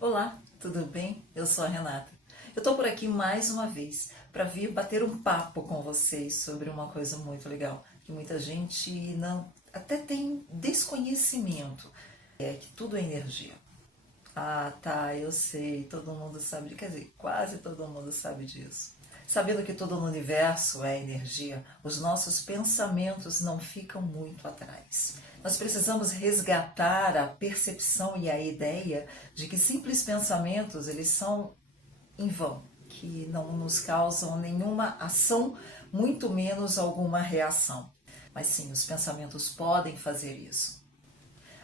Olá, tudo bem? Eu sou a Renata. Eu tô por aqui mais uma vez para vir bater um papo com vocês sobre uma coisa muito legal, que muita gente não até tem desconhecimento, é que tudo é energia. Ah, tá, eu sei, todo mundo sabe, quer dizer, quase todo mundo sabe disso. Sabendo que todo no universo é energia, os nossos pensamentos não ficam muito atrás. Nós precisamos resgatar a percepção e a ideia de que simples pensamentos, eles são em vão, que não nos causam nenhuma ação, muito menos alguma reação. Mas sim, os pensamentos podem fazer isso.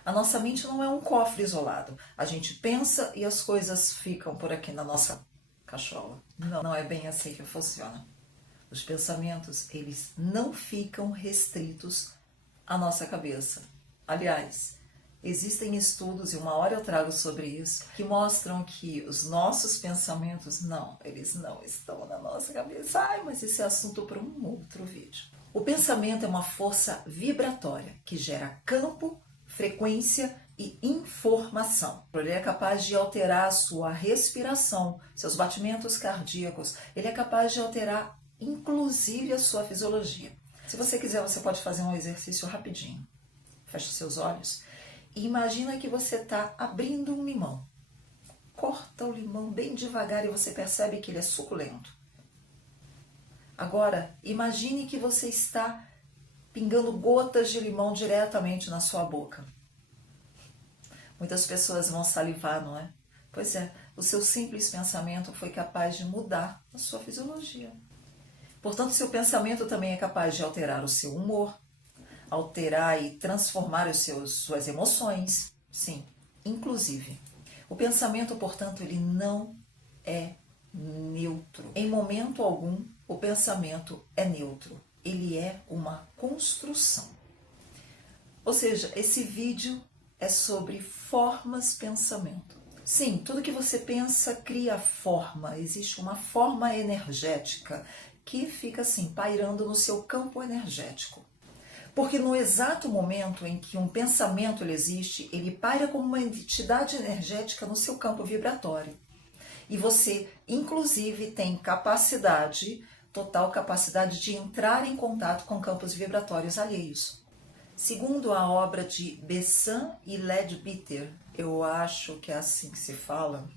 A nossa mente não é um cofre isolado. A gente pensa e as coisas ficam por aqui na nossa cachola. Não é bem assim que funciona. Os pensamentos, eles não ficam restritos à nossa cabeça. Aliás, existem estudos, e uma hora eu trago sobre isso, que mostram que os nossos pensamentos, eles não estão na nossa cabeça. Ai, mas esse é assunto para um outro vídeo. O pensamento é uma força vibratória que gera campo, frequência e informação. Ele é capaz de alterar a sua respiração, seus batimentos cardíacos, ele é capaz de alterar inclusive a sua fisiologia. Se você quiser, você pode fazer um exercício rapidinho. Feche seus olhos e imagina que você está abrindo um limão. Corta o limão bem devagar e você percebe que ele é suculento. Agora, imagine que você está pingando gotas de limão diretamente na sua boca. Muitas pessoas vão salivar, não é? Pois é, o seu simples pensamento foi capaz de mudar a sua fisiologia. Portanto, seu pensamento também é capaz de alterar o seu humor, alterar e transformar suas emoções. Sim, inclusive. O pensamento, portanto, ele não é neutro. Em momento algum, o pensamento é neutro. Ele é uma construção. Ou seja, esse vídeo é sobre formas pensamento. Sim, tudo que você pensa cria forma. Existe uma forma energética que fica assim, pairando no seu campo energético. Porque no exato momento em que um pensamento ele existe, ele paira como uma entidade energética no seu campo vibratório. E você, inclusive, tem capacidade, total capacidade de entrar em contato com campos vibratórios alheios. Segundo a obra de Besant e Leadbeater, eu acho que é assim que se fala,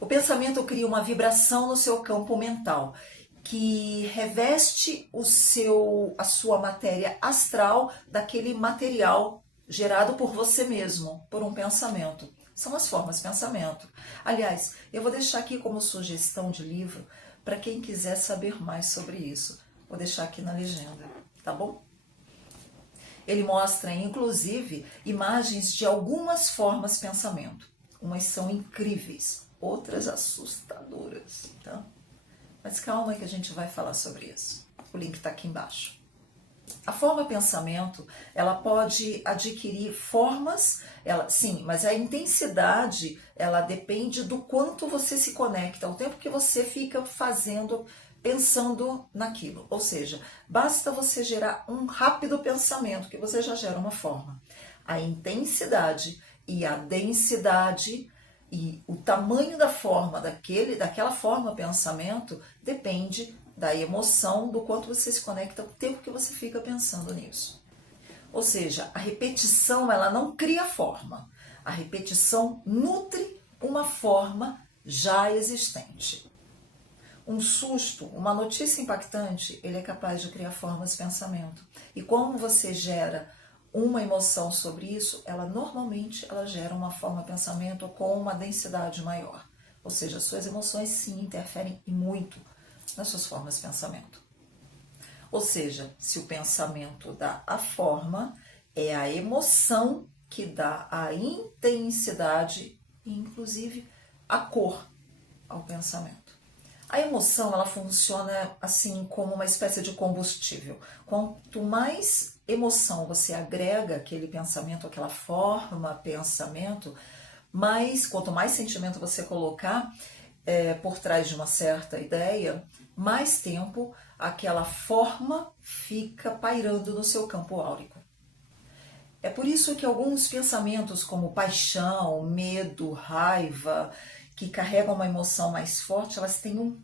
o pensamento cria uma vibração no seu campo mental, que reveste a sua matéria astral daquele material gerado por você mesmo, por um pensamento. São as formas de pensamento. Aliás, eu vou deixar aqui como sugestão de livro para quem quiser saber mais sobre isso. Vou deixar aqui na legenda, tá bom? Ele mostra, inclusive, imagens de algumas formas de pensamento. Umas são incríveis, outras assustadoras, tá? Mas calma que a gente vai falar sobre isso. O link está aqui embaixo. A forma pensamento, ela pode adquirir formas, sim, mas a intensidade, ela depende do quanto você se conecta, o tempo que você fica pensando naquilo. Ou seja, basta você gerar um rápido pensamento, que você já gera uma forma. A intensidade e a densidade e o tamanho da forma daquela forma pensamento depende da emoção, do quanto você se conecta, o tempo que você fica pensando nisso. Ou seja, a repetição ela não cria forma. A repetição nutre uma forma já existente. Um susto, uma notícia impactante, ele é capaz de criar formas de pensamento. E como você gera uma emoção sobre isso, normalmente ela gera uma forma de pensamento com uma densidade maior. Ou seja, suas emoções sim interferem e muito nas suas formas de pensamento. Ou seja, se o pensamento dá a forma, é a emoção que dá a intensidade e inclusive a cor ao pensamento. A emoção, ela funciona assim como uma espécie de combustível. Quanto mais emoção você agrega àquele pensamento, àquela forma, pensamento, quanto mais sentimento você colocar por trás de uma certa ideia, mais tempo aquela forma fica pairando no seu campo áurico. É por isso que alguns pensamentos como paixão, medo, raiva, que carregam uma emoção mais forte, elas têm um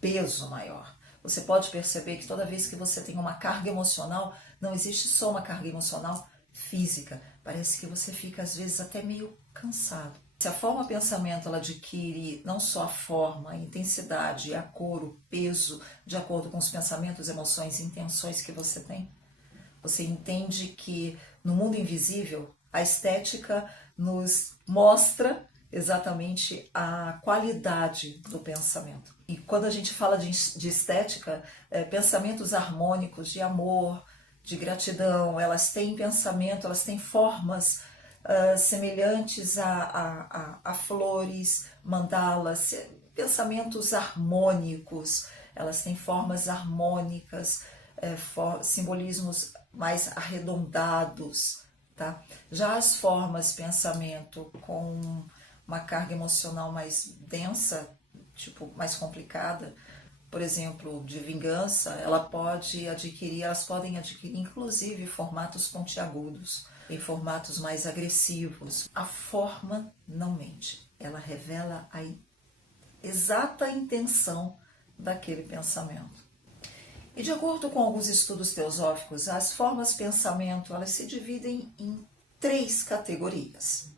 peso maior. Você pode perceber que toda vez que você tem uma carga emocional, não existe só uma carga emocional física. Parece que você fica às vezes até meio cansado. Se a forma pensamento ela adquire não só a forma, a intensidade, a cor, o peso, de acordo com os pensamentos, emoções e intenções que você tem, você entende que no mundo invisível a estética nos mostra exatamente a qualidade do pensamento. E quando a gente fala de estética, pensamentos harmônicos de amor, de gratidão, elas têm pensamento, elas têm formas semelhantes a flores, mandalas, pensamentos harmônicos, elas têm formas harmônicas, simbolismos mais arredondados, tá? Já as formas pensamento com uma carga emocional mais densa, tipo mais complicada, por exemplo, de vingança, elas podem adquirir inclusive formatos pontiagudos, em formatos mais agressivos. A forma não mente, ela revela a exata intenção daquele pensamento. E de acordo com alguns estudos teosóficos, as formas pensamento elas se dividem em 3 categorias.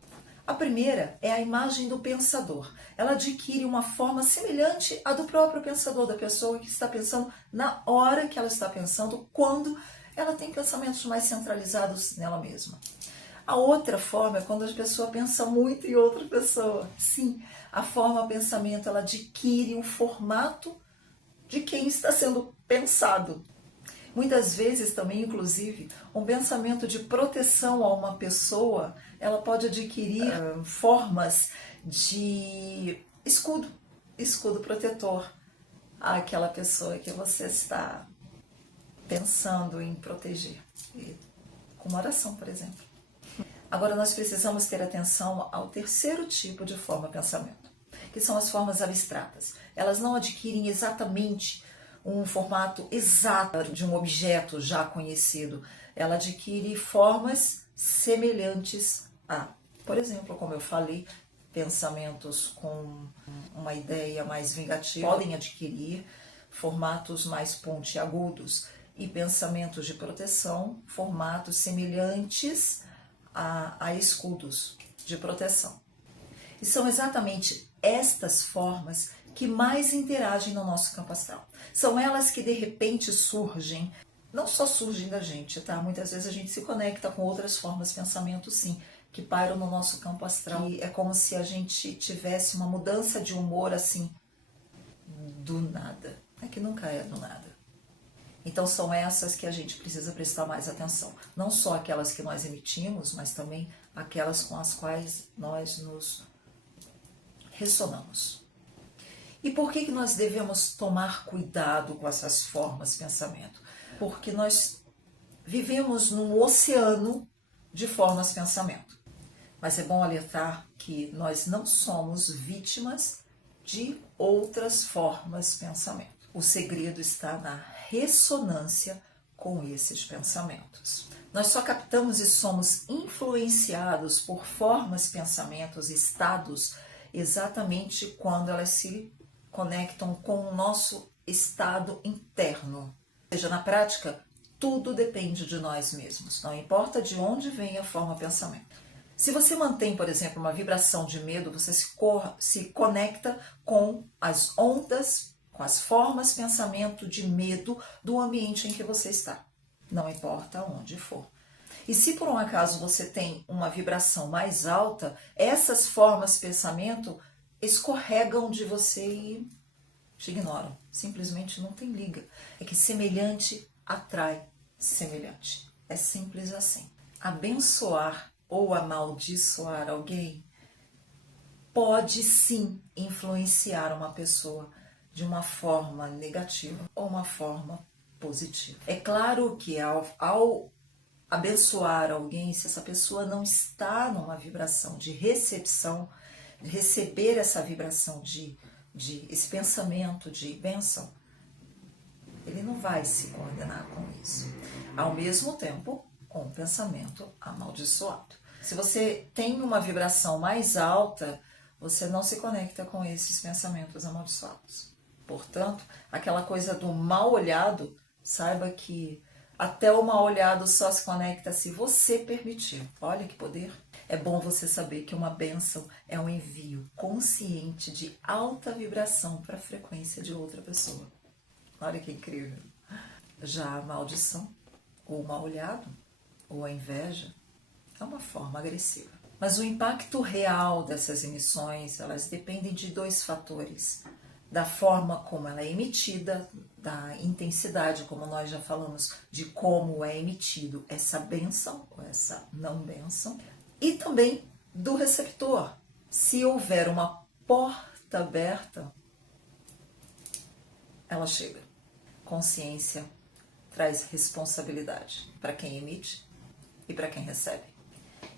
A primeira é a imagem do pensador. Ela adquire uma forma semelhante à do próprio pensador, da pessoa que está pensando na hora que ela está pensando, quando ela tem pensamentos mais centralizados nela mesma. A outra forma é quando a pessoa pensa muito em outra pessoa. Sim, a forma pensamento ela adquire o formato de quem está sendo pensado. Muitas vezes também, inclusive, um pensamento de proteção a uma pessoa, ela pode adquirir formas de escudo protetor àquela pessoa que você está pensando em proteger, com uma oração, por exemplo. Agora nós precisamos ter atenção ao terceiro tipo de forma pensamento, que são as formas abstratas. Elas não adquirem exatamente um formato exato de um objeto já conhecido. Ela adquire formas semelhantes a, por exemplo, como eu falei, pensamentos com uma ideia mais vingativa podem adquirir formatos mais pontiagudos e pensamentos de proteção, formatos semelhantes a escudos de proteção. E são exatamente estas formas que mais interagem no nosso campo astral. São elas que de repente surgem, não só surgem da gente, tá? Muitas vezes a gente se conecta com outras formas de pensamento, sim, que pairam no nosso campo astral. E é como se a gente tivesse uma mudança de humor, assim, do nada. É que nunca é do nada. Então são essas que a gente precisa prestar mais atenção. Não só aquelas que nós emitimos, mas também aquelas com as quais nós nos ressonamos. E por que nós devemos tomar cuidado com essas formas de pensamento? Porque nós vivemos num oceano de formas de pensamento. Mas é bom alertar que nós não somos vítimas de outras formas de pensamento. O segredo está na ressonância com esses pensamentos. Nós só captamos e somos influenciados por formas, pensamentos, estados, exatamente quando elas se conectam com o nosso estado interno. Ou seja, na prática, tudo depende de nós mesmos, não importa de onde vem a forma pensamento. Se você mantém, por exemplo, uma vibração de medo, você se conecta com as ondas, com as formas pensamento de medo do ambiente em que você está, não importa onde for. E se por um acaso você tem uma vibração mais alta, essas formas de pensamento escorregam de você e te ignoram. Simplesmente não tem liga. É que semelhante atrai semelhante. É simples assim. Abençoar ou amaldiçoar alguém pode sim influenciar uma pessoa de uma forma negativa ou uma forma positiva. É claro que ao abençoar alguém, se essa pessoa não está numa vibração de recepção, de receber essa vibração de esse pensamento de bênção, ele não vai se coordenar com isso. Ao mesmo tempo, ou um pensamento amaldiçoado. Se você tem uma vibração mais alta, você não se conecta com esses pensamentos amaldiçoados. Portanto, aquela coisa do mal olhado, saiba que até o mal olhado só se conecta se você permitir. Olha que poder! É bom você saber que uma bênção é um envio consciente de alta vibração para a frequência de outra pessoa. Olha que incrível! Já a maldição, ou o mal olhado, ou a inveja, é uma forma agressiva. Mas o impacto real dessas emissões, elas dependem de dois fatores. Da forma como ela é emitida, da intensidade, como nós já falamos, de como é emitido essa bênção ou essa não bênção, e também do receptor. Se houver uma porta aberta, ela chega. Consciência traz responsabilidade para quem emite e para quem recebe.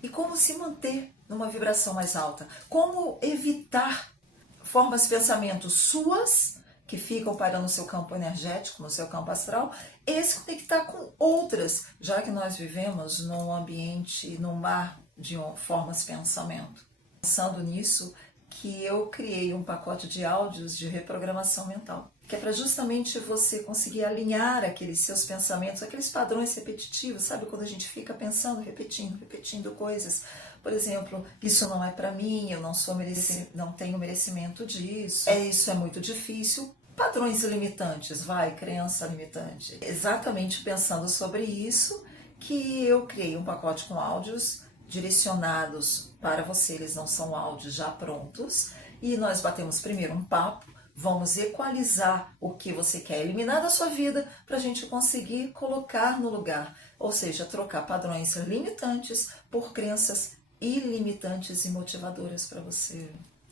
E como se manter numa vibração mais alta? Como evitar formas de pensamento suas, que ficam parando no seu campo energético, no seu campo astral, e se conectar com outras, já que nós vivemos num ambiente, num mar de formas de pensamento. Pensando nisso, que eu criei um pacote de áudios de reprogramação mental, que é para justamente você conseguir alinhar aqueles seus pensamentos, aqueles padrões repetitivos, sabe? Quando a gente fica pensando, repetindo coisas. Por exemplo, isso não é para mim, eu não tenho merecimento disso, isso é muito difícil. Padrões limitantes, crença limitante. Exatamente pensando sobre isso que eu criei um pacote com áudios direcionados para você, eles não são áudios já prontos, e nós batemos primeiro um papo, vamos equalizar o que você quer eliminar da sua vida para a gente conseguir colocar no lugar, ou seja, trocar padrões limitantes por crenças ilimitantes e motivadoras para você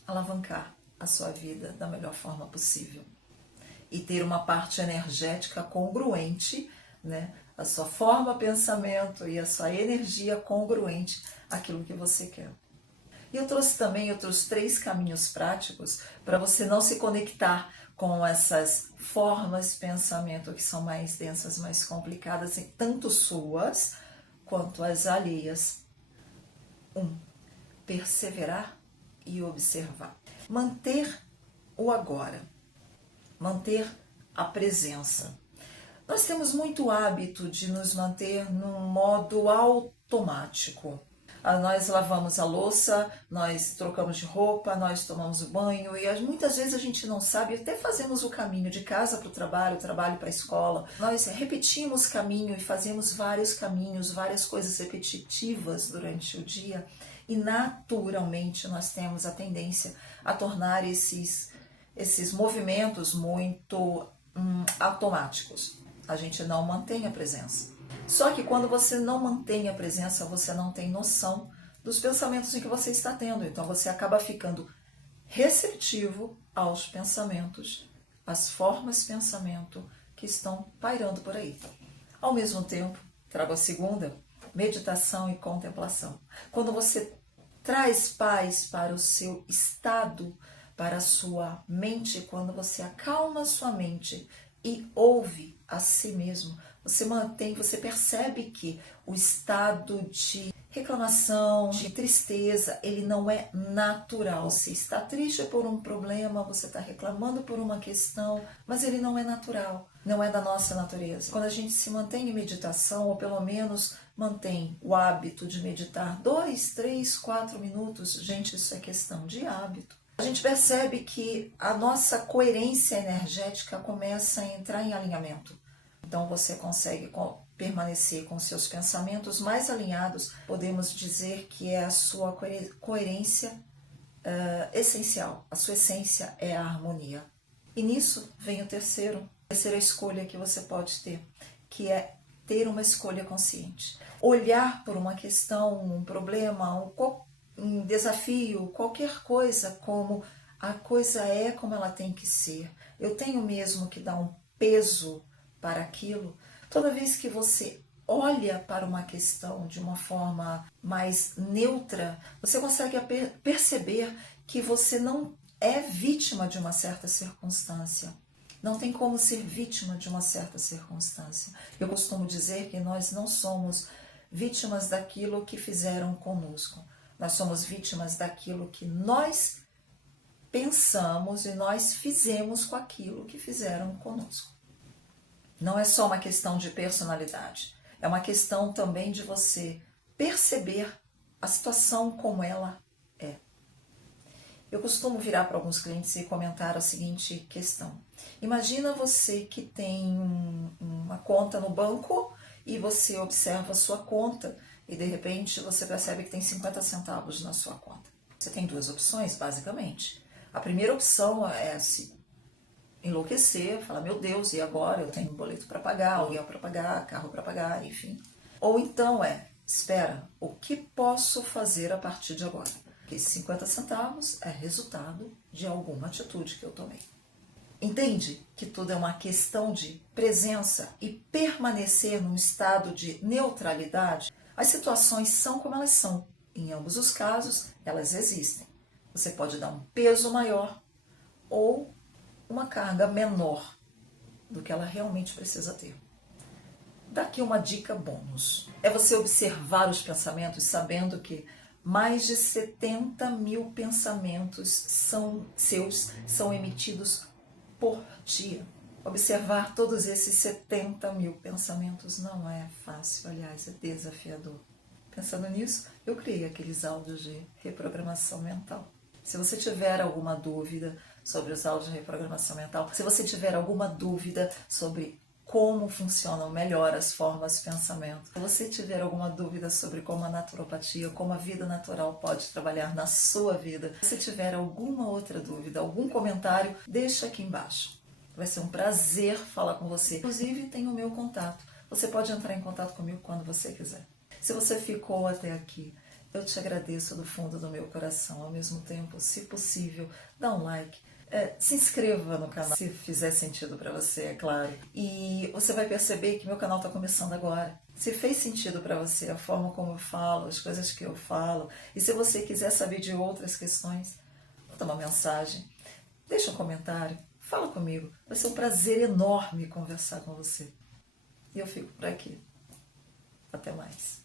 alavancar a sua vida da melhor forma possível e ter uma parte energética congruente, né? A sua forma, pensamento e a sua energia congruente àquilo que você quer. E eu trouxe também outros 3 caminhos práticos para você não se conectar com essas formas de pensamento que são mais densas, mais complicadas, tanto suas quanto as alheias. 1. Perseverar e observar. Manter o agora. Manter a presença. Nós temos muito hábito de nos manter num modo automático. Nós lavamos a louça, nós trocamos de roupa, nós tomamos o banho e muitas vezes a gente não sabe, até fazemos o caminho de casa para o trabalho para a escola. Nós repetimos caminho e fazemos vários caminhos, várias coisas repetitivas durante o dia e naturalmente nós temos a tendência a tornar esses movimentos muito automáticos. A gente não mantém a presença. Só que quando você não mantém a presença, você não tem noção dos pensamentos em que você está tendo. Então você acaba ficando receptivo aos pensamentos, às formas de pensamento que estão pairando por aí. Ao mesmo tempo, trago a segunda, meditação e contemplação. Quando você traz paz para o seu estado, para a sua mente, quando você acalma a sua mente e ouve a si mesmo, você percebe que o estado de reclamação, de tristeza, ele não é natural. Se está triste por um problema, você está reclamando por uma questão, mas ele não é natural, não é da nossa natureza. Quando a gente se mantém em meditação, ou pelo menos mantém o hábito de meditar 2, 3, 4 minutos, gente, isso é questão de hábito. A gente percebe que a nossa coerência energética começa a entrar em alinhamento. Então você consegue permanecer com seus pensamentos mais alinhados. Podemos dizer que é a sua coerência essencial. A sua essência é a harmonia. E nisso vem a terceira escolha que você pode ter, que é ter uma escolha consciente. Olhar por uma questão, um problema, um desafio, qualquer coisa, como a coisa é como ela tem que ser. Eu tenho mesmo que dar um peso para aquilo. Toda vez que você olha para uma questão de uma forma mais neutra, você consegue perceber que você não é vítima de uma certa circunstância. Não tem como ser vítima de uma certa circunstância. Eu costumo dizer que nós não somos vítimas daquilo que fizeram conosco. Nós somos vítimas daquilo que nós pensamos e nós fizemos com aquilo que fizeram conosco. Não é só uma questão de personalidade, é uma questão também de você perceber a situação como ela é. Eu costumo virar para alguns clientes e comentar a seguinte questão. Imagina você que tem uma conta no banco e você observa a sua conta e de repente você percebe que tem 50 centavos na sua conta. Você tem duas opções, basicamente. A primeira opção é se enlouquecer, falar, meu Deus, e agora? Eu tenho um boleto para pagar, aluguel para pagar, carro para pagar, enfim. Ou então espera, o que posso fazer a partir de agora? Porque esses 50 centavos é resultado de alguma atitude que eu tomei. Entende que tudo é uma questão de presença e permanecer num estado de neutralidade? As situações são como elas são. Em ambos os casos, elas existem. Você pode dar um peso maior ou uma carga menor do que ela realmente precisa ter. Daqui uma dica bônus. É você observar os pensamentos sabendo que mais de 70 mil pensamentos são emitidos por dia. Observar todos esses 70 mil pensamentos não é fácil, aliás, é desafiador. Pensando nisso, eu criei aqueles áudios de reprogramação mental. Se você tiver alguma dúvida sobre os áudios de reprogramação mental, se você tiver alguma dúvida sobre como funcionam melhor as formas de pensamento, se você tiver alguma dúvida sobre como a naturopatia, como a vida natural pode trabalhar na sua vida, se tiver alguma outra dúvida, algum comentário, deixa aqui embaixo. Vai ser um prazer falar com você. Inclusive, tem o meu contato. Você pode entrar em contato comigo quando você quiser. Se você ficou até aqui, eu te agradeço do fundo do meu coração. Ao mesmo tempo, se possível, dá um like. Se inscreva no canal, se fizer sentido para você, é claro. E você vai perceber que meu canal está começando agora. Se fez sentido para você a forma como eu falo, as coisas que eu falo, e se você quiser saber de outras questões, manda uma mensagem, deixa um comentário, fala comigo. Vai ser um prazer enorme conversar com você. E eu fico por aqui. Até mais.